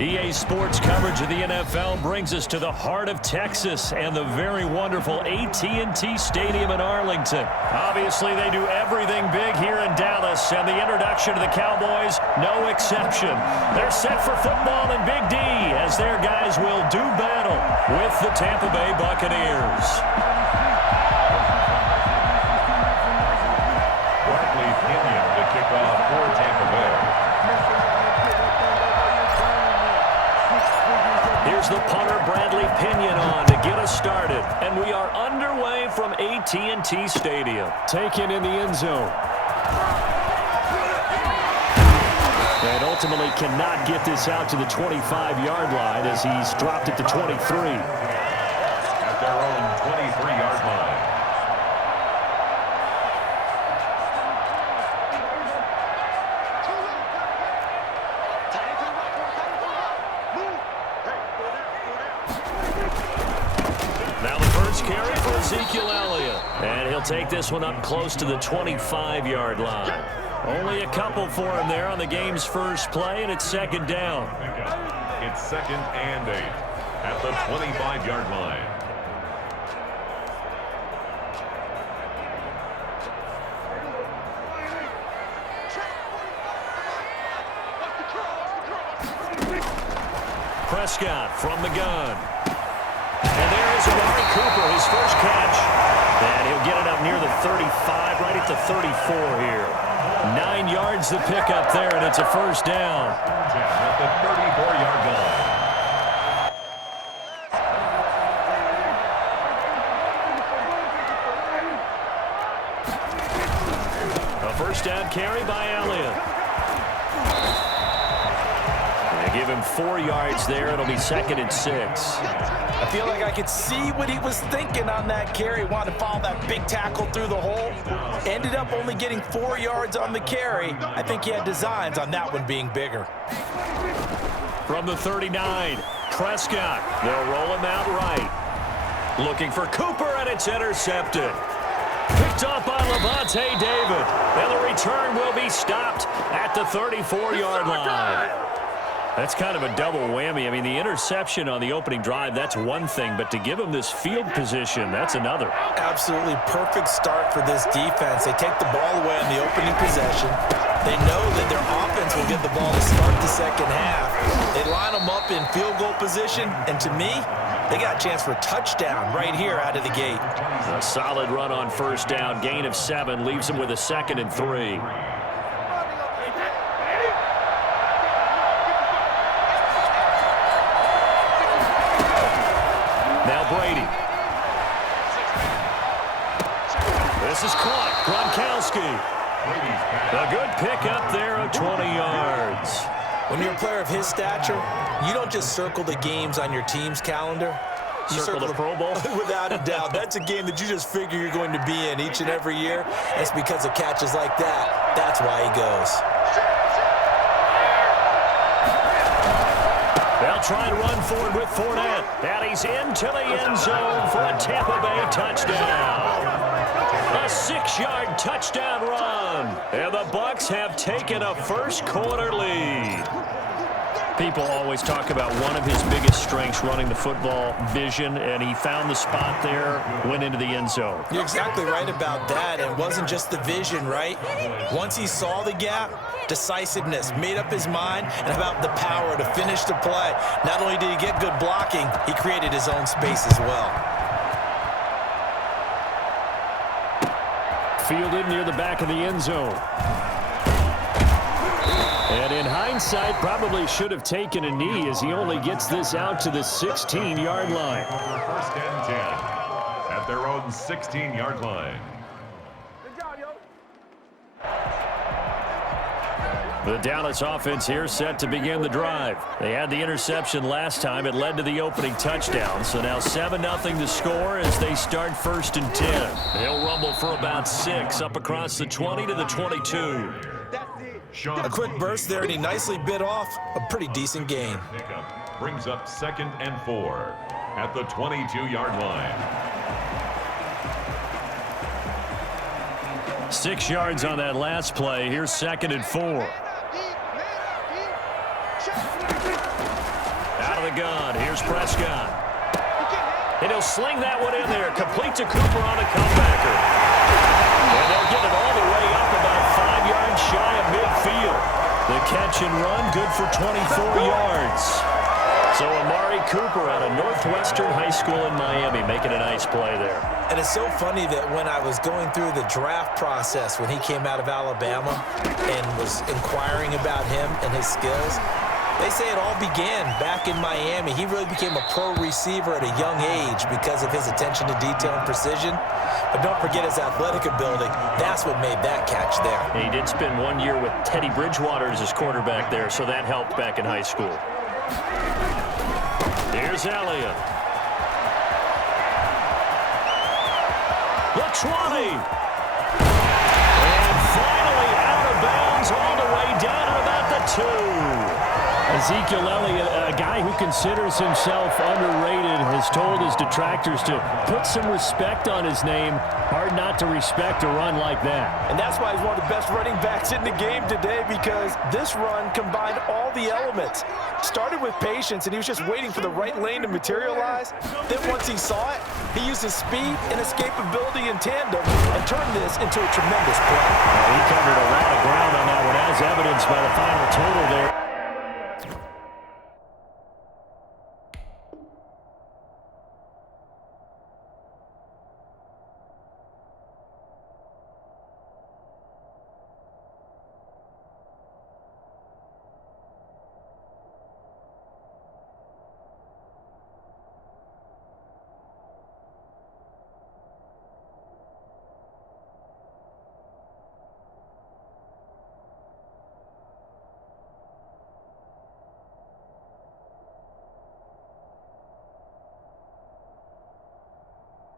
EA Sports coverage of the NFL brings us to the heart of Texas and the very wonderful AT&T Stadium in Arlington. Obviously, they do everything big here in Dallas, and the introduction to the Cowboys, no exception. They're set for football in Big D as their guys will do battle with the Tampa Bay Buccaneers. Bradley Pinion to kick off for Tampa Bay. Here's the punter, Bradley Pinion, on to get us started. And we are underway from AT&T Stadium. Taken in the end zone. And ultimately cannot get this out to the 25-yard line as he's dropped it to 23. At their own 23-yard line. And he'll take this one up close to the 25-yard line. Only a couple for him there on the game's first play, and it's second down. It's 2nd and 8 at the 25-yard line. Prescott from the gun. And there is Amari Cooper, his first catch. And he'll get it up near the 35, right at the 34 here. 9 yards to pick up there, and it's a first down. At the 34-yard line. A first down carry by Elliott. They give him 4 yards there. It'll be 2nd and 6. I feel like I could see what he was thinking on that carry. Wanted to follow that big tackle through the hole. Ended up only getting 4 yards on the carry. I think he had designs on that one being bigger. From the 39, Prescott. They'll roll him out right. Looking for Cooper, and it's intercepted. Picked up by Levante David. And the return will be stopped at the 34-yard line. That's kind of a double whammy. I mean, the interception on the opening drive, that's one thing, but to give him this field position, that's another. Absolutely perfect start for this defense. They take the ball away on the opening possession. They know that their offense will get the ball to start the second half. They line them up in field goal position, and to me, they got a chance for a touchdown right here out of the gate. A solid run on first down. Gain of 7 leaves them with a 2nd and 3. Brady. This is caught. Gronkowski. A good pickup there of 20 yards. When you're a player of his stature, you don't just circle the games on your team's calendar. You circle the Pro Bowl? Without a doubt. That's a game that you just figure you're going to be in each and every year. And it's because of catches like that. That's why he goes. They'll try to run forward with Fournette. And he's into the end zone for a Tampa Bay touchdown. A 6-yard touchdown run. And the Bucs have taken a first-quarter lead. People always talk about one of his biggest strengths, running the football, vision, and he found the spot there, went into the end zone. You're exactly right about that. It wasn't just the vision, right? Once he saw the gap, decisiveness, made up his mind, and about the power to finish the play. Not only did he get good blocking, he created his own space as well. Fielded near the back of the end zone. And in hindsight, probably should have taken a knee as he only gets this out to the 16-yard line. First and 10 at their own 16-yard line. The Dallas offense here set to begin the drive. They had the interception last time. It led to the opening touchdown. So now 7-0 to score as they start 1st and 10. They'll rumble for about 6 up across the 20 to the 22. A quick burst there, and he nicely bit off a pretty decent gain. Pickup brings up 2nd and 4 at the 22-yard line. 6 yards on that last play. Here's 2nd and 4. the gun. Here's Prescott. And he'll sling that one in there. Complete to Cooper on the comebacker. And they'll get it all the way up about 5 yards shy of midfield. The catch and run, good for 24 yards. So Amari Cooper out of Northwestern High School in Miami making a nice play there. And it's so funny that when I was going through the draft process when he came out of Alabama and was inquiring about him and his skills, they say it all began back in Miami. He really became a pro receiver at a young age because of his attention to detail and precision. But don't forget his athletic ability. That's what made that catch there. He did spend 1 year with Teddy Bridgewater as his quarterback there, so that helped back in high school. Here's Elliott. The 20. And finally out of bounds all the way down at about the 2. Ezekiel Elliott, a guy who considers himself underrated, has told his detractors to put some respect on his name. Hard not to respect a run like that. And that's why he's one of the best running backs in the game today, because this run combined all the elements. Started with patience, and he was just waiting for the right lane to materialize. Then once he saw it, he used his speed and escapability in tandem and turned this into a tremendous play. He covered a lot of ground on that one, as evidenced by the final total there.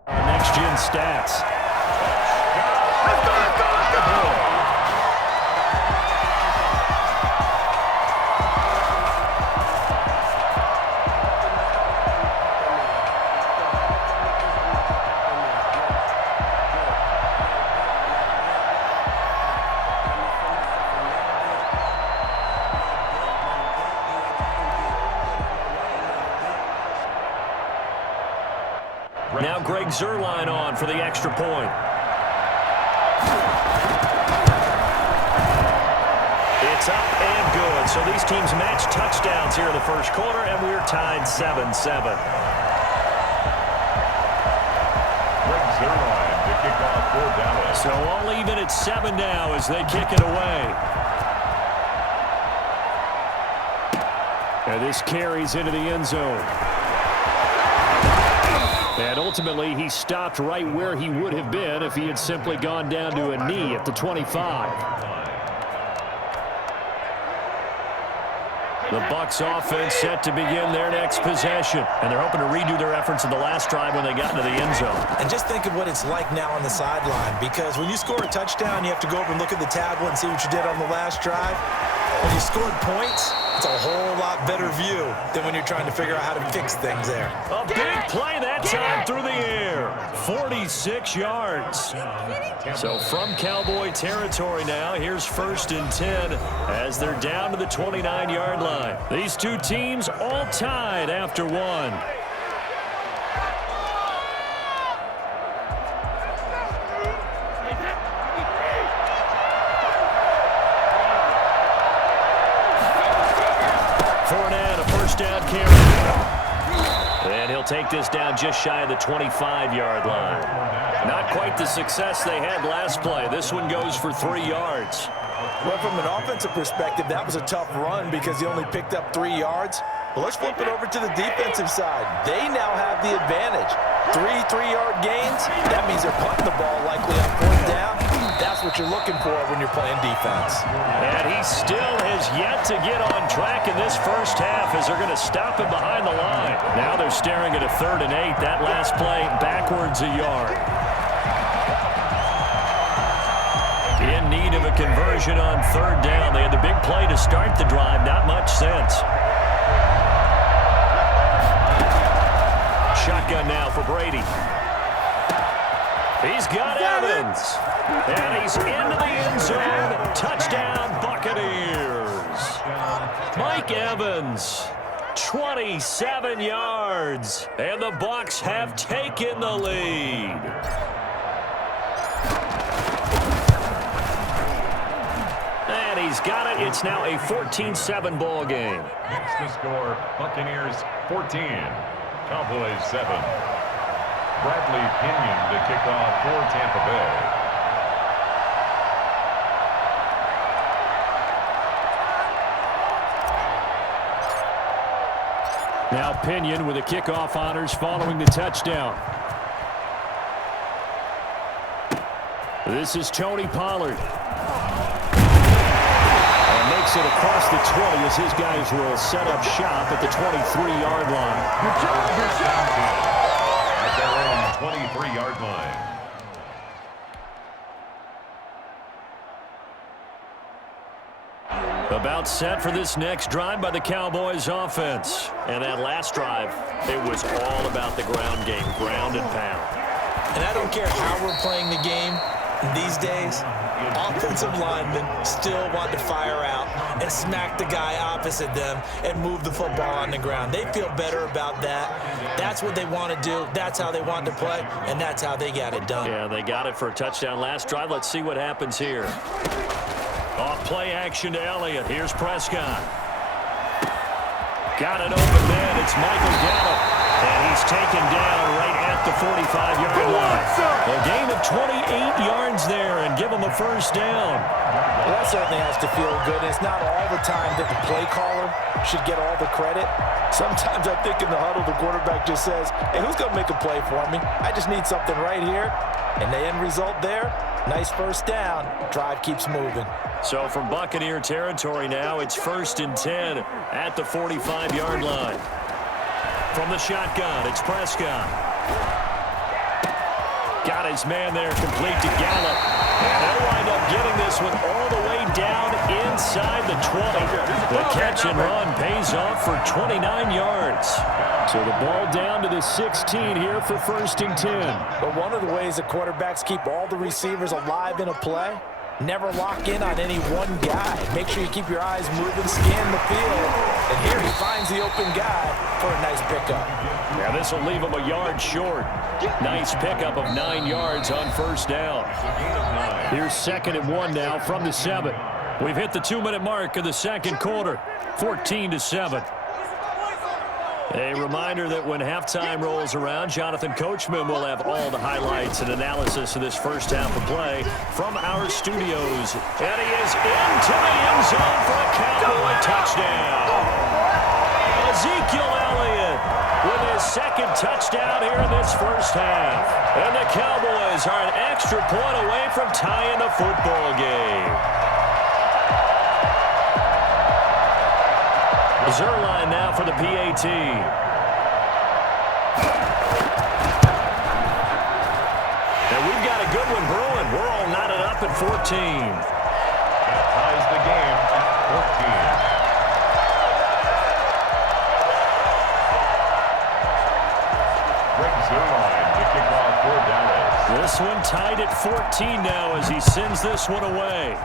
Next-gen stats. Now Greg Zuerlein on for the extra point. It's up and good. So these teams match touchdowns here in the first quarter, and we're tied 7-7. Greg Zuerlein to kick off for Dallas. So all even at 7 now as they kick it away. And this carries into the end zone. And ultimately, he stopped right where he would have been if he had simply gone down to a knee at the 25. The Bucs offense set to begin their next possession. And they're hoping to redo their efforts in the last drive when they got into the end zone. And just think of what it's like now on the sideline, because when you score a touchdown, you have to go over and look at the tablet and see what you did on the last drive. When you scored points, it's a whole lot better view than when you're trying to figure out how to fix things there. A big play that time through the air. 46 yards. So from Cowboy territory now, here's 1st and 10 as they're down to the 29-yard line. These two teams all tied after one. Down carry. And he'll take this down just shy of the 25-yard line. Not quite the success they had last play. This one goes for 3 yards. Well, from an offensive perspective, that was a tough run because he only picked up 3 yards. But let's flip it over to the defensive side. They now have the advantage. 3 3-yard gains. That means they're punting the ball likely on 4th down. That's what you're looking for when you're playing defense. And he still has yet to get on track in this first half as they're going to stop him behind the line. Now they're staring at a 3rd and 8. That last play backwards a yard. In need of a conversion on 3rd down. They had the big play to start the drive. Not much sense. Shotgun now for Brady. He's got Evans. And he's into the end zone. Touchdown, Buccaneers. Mike Evans 27 yards. And the Bucs have taken the lead. And he's got it. It's now a 14-7 ball game. Next to score, Buccaneers 14, Cowboys 7. Bradley Pinion to kick off for Tampa Bay. Now Pinion with the kickoff honors following the touchdown. This is Tony Pollard. And makes it across the 20 as his guys will set up shop at the 23-yard line. At their own 23-yard line. About set for this next drive by the Cowboys offense. And that last drive, it was all about the ground game, ground and pound. And I don't care how we're playing the game these days, offensive linemen still want to fire out and smack the guy opposite them and move the football on the ground. They feel better about that. That's what they want to do. That's how they want to play, and that's how they got it done. Yeah, they got it for a touchdown last drive. Let's see what happens here. Off play action to Elliott. Here's Prescott. Got it open man. It's Michael Gallup. And he's taken down right at the 45-yard line. A gain of 28 yards there and give him a first down. Well, that certainly has to feel good. It's not all the time that the play caller should get all the credit. Sometimes I think in the huddle the quarterback just says, hey, who's going to make a play for me? I just need something right here. And the end result there, nice first down. Drive keeps moving. So from Buccaneer territory now, it's 1st and 10 at the 45-yard line. From the shotgun, it's Prescott. Got his man there, complete to Gallup. And they'll wind up getting this one all the way down inside the 20. The catch and run pays off for 29 yards. So the ball down to the 16 here for 1st and 10. But one of the ways the quarterbacks keep all the receivers alive in a play, never lock in on any one guy. Make sure you keep your eyes moving, scan the field. And here he finds the open guy for a nice pickup. Yeah, this will leave him a yard short. Nice pickup of 9 yards on first down. Here's 2nd and 1 now from the 7. We've hit the 2-minute mark of the second quarter. 14-7. A reminder that when halftime rolls around, Jonathan Coachman will have all the highlights and analysis of this first half of play from our studios. And he is into the end zone for a Cowboy touchdown. Ezekiel Elliott with his second touchdown here in this first half. And the Cowboys are an extra point away from tying the football game. Zerline now for the PAT. And we've got a good one brewing. We're all knotted up at 14. That ties the game at 14. Greg Zerline to kick off for Dallas. This one tied at 14 now as he sends this one away.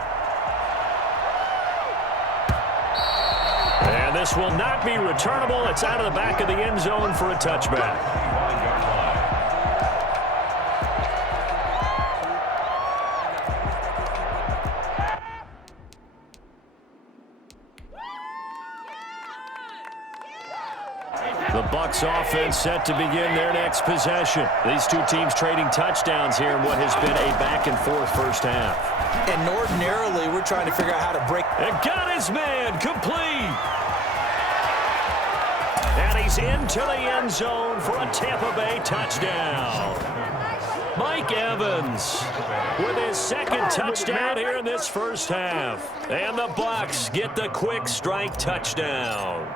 And this will not be returnable. It's out of the back of the end zone for a touchback. The Bucs offense set to begin their next possession. These two teams trading touchdowns here in what has been a back-and-forth first half. And ordinarily, we're trying to figure out how to break. And got his man complete. And he's into the end zone for a Tampa Bay touchdown. Mike Evans with his second touchdown here in this first half. And the Bucs get the quick strike touchdown.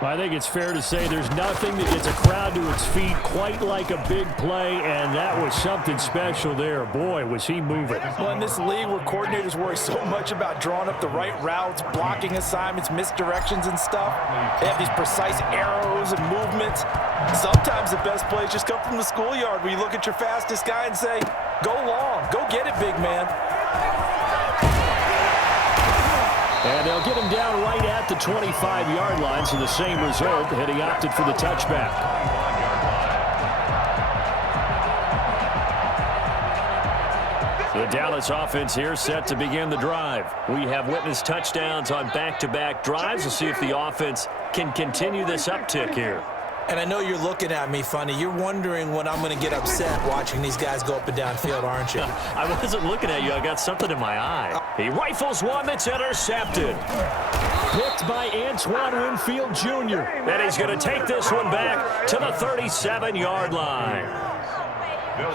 I think it's fair to say there's nothing that gets a crowd to its feet quite like a big play, and that was something special there. Boy, was he moving. Well, in this league where coordinators worry so much about drawing up the right routes, blocking assignments, misdirections and stuff, they have these precise arrows and movements. Sometimes the best plays just come from the schoolyard where you look at your fastest guy and say, go long, go get it, big man. And they'll get him down right at the 25-yard line, so the same result, and he opted for the touchback. The Dallas offense here set to begin the drive. We have witnessed touchdowns on back-to-back drives. We'll see if the offense can continue this uptick here. And I know you're looking at me funny. You're wondering when I'm going to get upset watching these guys go up and down field, aren't you? I wasn't looking at you. I got something in my eye. He rifles one that's intercepted. Picked by Antoine Winfield Jr. And he's going to take this one back to the 37-yard line.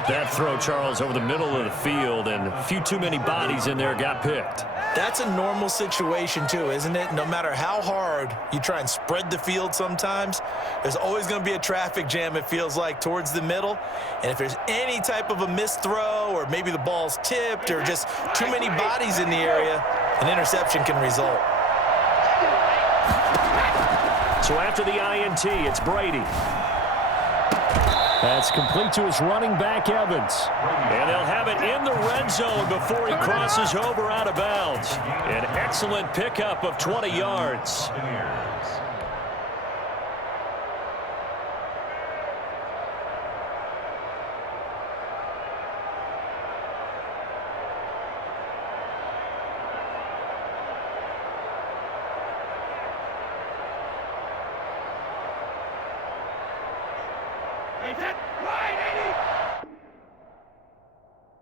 That throw, Charles, over the middle of the field, and a few too many bodies in there got picked. That's a normal situation, too, isn't it? No matter how hard you try and spread the field sometimes, there's always going to be a traffic jam, it feels like, towards the middle. And if there's any type of a missed throw or maybe the ball's tipped or just too many bodies in the area, an interception can result. So after the INT, it's Brady. That's complete to his running back, Evans. And they'll have it in the red zone before he crosses over out of bounds. An excellent pickup of 20 yards.